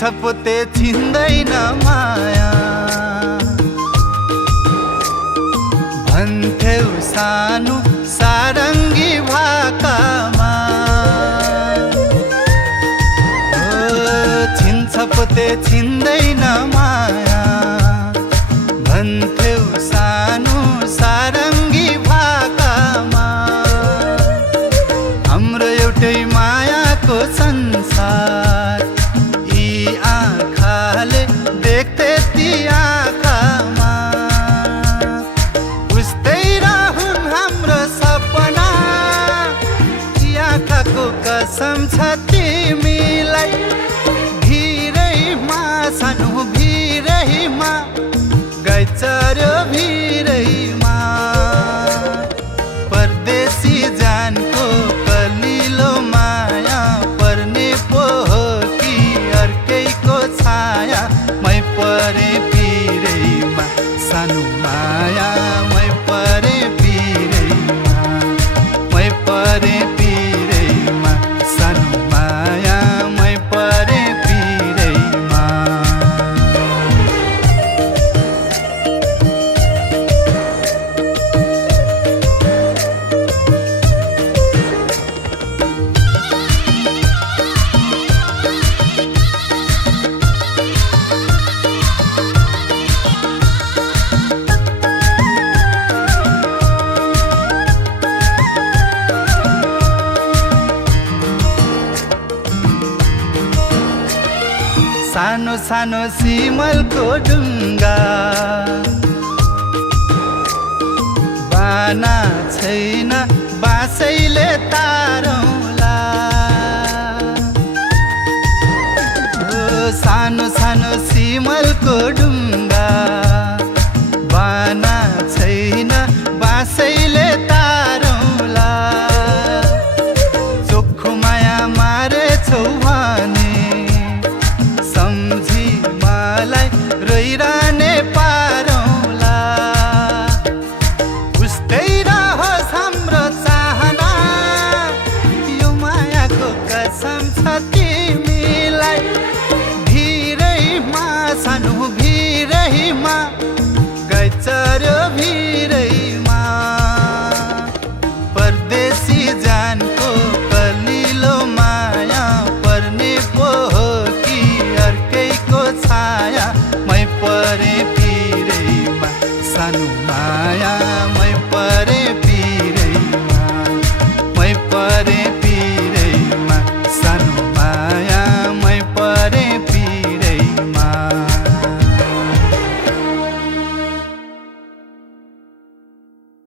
छिन्छ पोते छिन्दैन माया भन्थ्यौ सानो सारङ्गी भाकामा छिन्छ पोते छिन्दैन माया भन्थ्यौ सानो सारङ्गी भाकामा हाम्रो एउटै मायाको संसार यी आँखाले देख्थे ती आँखामा उस्तै रहून् हाम्रो सपना यी आँखाको कसम छ तिमीलाई भिरैमा सानो भिरैमा गाई चर्यो भिरैमा परदेशी जानको कलिलो माया पर्ने पो हो कि अर्कैको छाया मै परे भिरैमा सानो माया मै परे भिरैमा मै परे भिरैमा सानो माया मै परे भिरैमा सानो सानो सिमलको ढुङ्गा बाना छैन बाँसैले तारौँला सानो सानो सिमलको ढुङ्गा बाना छैन बाँसैले तारौँला चोखो माया मारेछौ भने सम्झी मलाई रोइरहने पारौँला उस्तै रहोस् हाम्रो चाहना यो मायाको कसम छ तिमीलाई भिरैमा सानो भिरैमा गाई चर्यो भिरैमा परदेशी जानको कलिलो माया पर्ने पो हो कि अर्कैको छाया मै परे भिरैमा सानो माया मै